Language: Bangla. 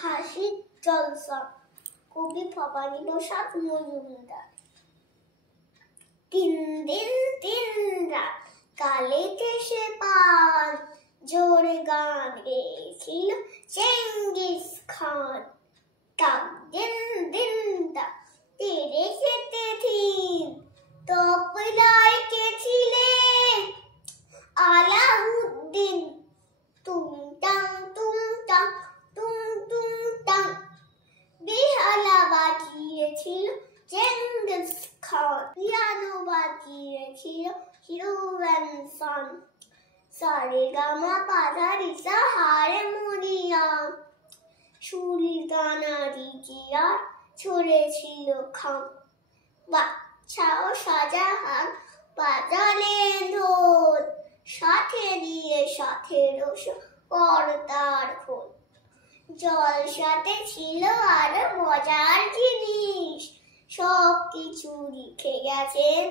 হাসির জলসা কবি ভবানী প্রসাদ মজুমদার। তিন দিন তিন রাত কালিতে সে পান জোরে গান গেয়েছিল চেঙ্গিস খান। তাক দিন দিন তা তেরে খেতে থিন তপলায় কে ছিলে আলাউদ্দিন। তুম টাং বেহালা বাজিয়েছিল চেঙ্গিস খান। পিয়ানো বাজিয়েছিল হিউয়েন-সাং। সারেগামা পাধানিসা হারমোনিয়াম সুলতানারি জিয়ার ছড়েছিল খাম। বাদশা ও শাহজাহান বাজালেন ঢোল সাথে নিয়ে পর্দার খোল। জলসাতে ছিল আরো মজার জিনিস সব কিছু লিখে গেছেন